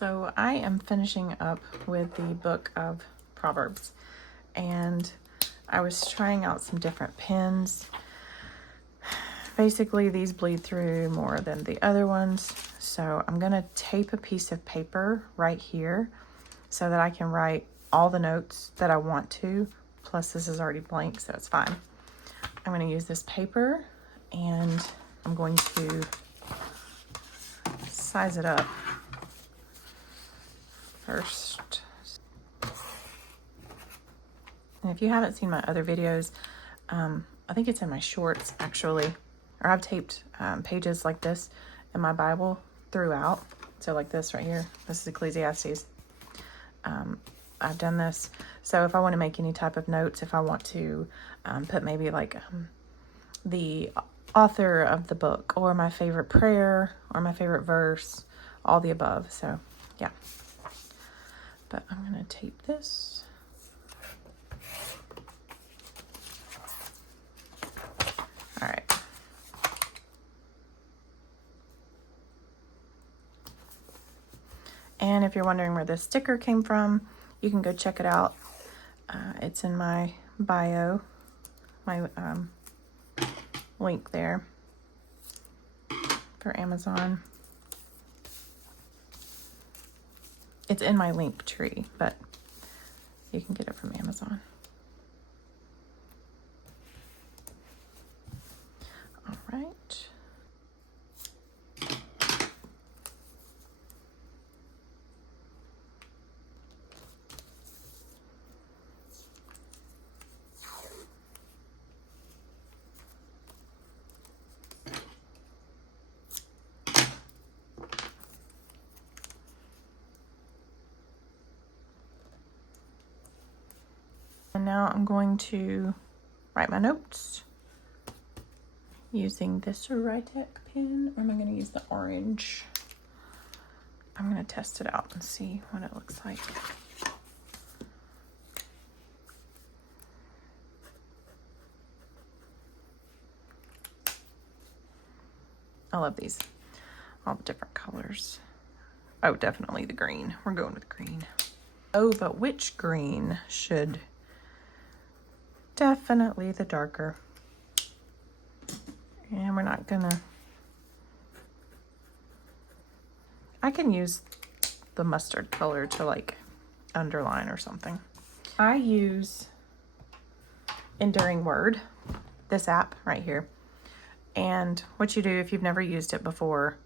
So I am finishing up with the book of Proverbs, and I was trying out some different pens. Basically, these bleed through more than the other ones, so I'm going to tape a piece of paper right here so that I can write all the notes that I want to, plus this is already blank, so it's fine. I'm going to use this paper, and I'm going to size it up first. And if you haven't seen my other videos, I think it's in my shorts actually, or I've taped pages like this in my Bible throughout. So like this right here, this is Ecclesiastes. I've done this. So if I want to make any type of notes, if I want to put maybe like the author of the book, or my favorite prayer, or my favorite verse, all the above. So yeah, but I'm going to tape this. All right. And if you're wondering where this sticker came from, you can go check it out. It's in my bio, my link there for Amazon. It's in my link tree, but you can get it from Amazon. All right. And now I'm going to write my notes using this Rytec pen, or am I going to use the orange? I'm going to test it out and see what it looks like. I love these, all the different colors. Oh, definitely the green. We're going with green. Oh, but which green should... Definitely the darker. And we're not gonna... I can use the mustard color to like underline or something. I use Enduring Word, this app right here. And what you do if you've never used it before,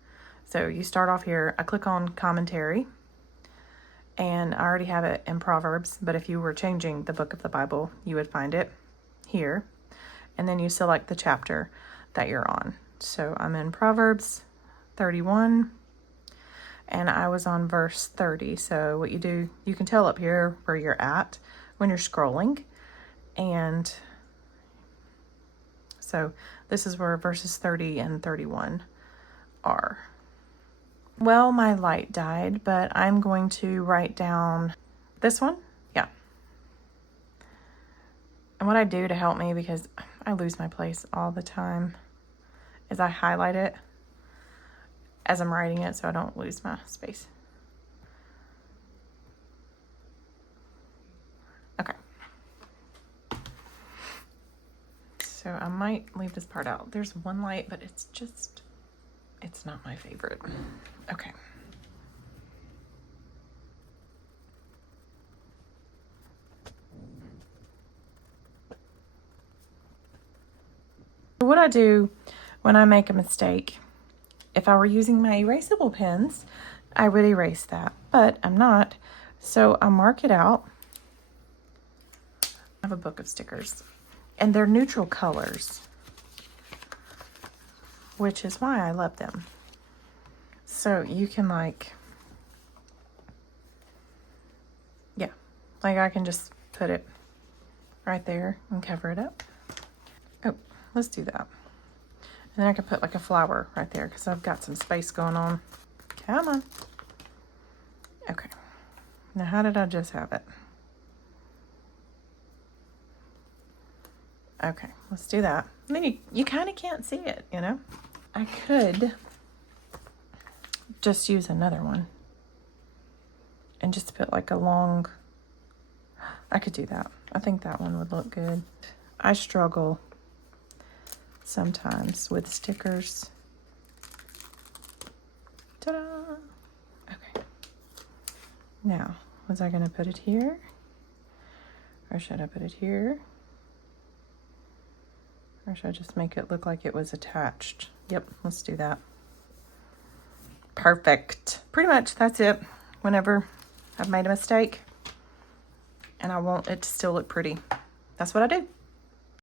so you start off here, I click on commentary, and I already have it in Proverbs, but if you were changing the book of the Bible, you would find it here. And then you select the chapter that you're on. So I'm in Proverbs 31, and I was on verse 30. So what you do, you can tell up here where you're at when you're scrolling. And so this is where verses 30 and 31 are. Well, my light died, but I'm going to write down this one. Yeah. And what I do to help me, because I lose my place all the time, is I highlight it as I'm writing it so I don't lose my space. Okay. So I might leave this part out. There's one light, but it's not my favorite. Okay. What I do when I make a mistake, if I were using my erasable pens, I would erase that, but I'm not. So I mark it out. I have a book of stickers, and they're neutral colors, which is why I love them. So you can like I can just put it right there and cover it up. Oh, let's do that. And then I can put like a flower right there because I've got some space going on. Come on. Okay. Now how did I just have it? Okay, let's do that. I mean, you kind of can't see it, you know? I could just use another one. and just put like a long, I could do that. I think that one would look good. I struggle sometimes with stickers. Ta-da! Okay. Now, was I gonna put it here? Or should I put it here? Or should I just make it look like it was attached? Yep, let's do that. Perfect. Pretty much that's it. Whenever I've made a mistake and I want it to still look pretty, that's what I do.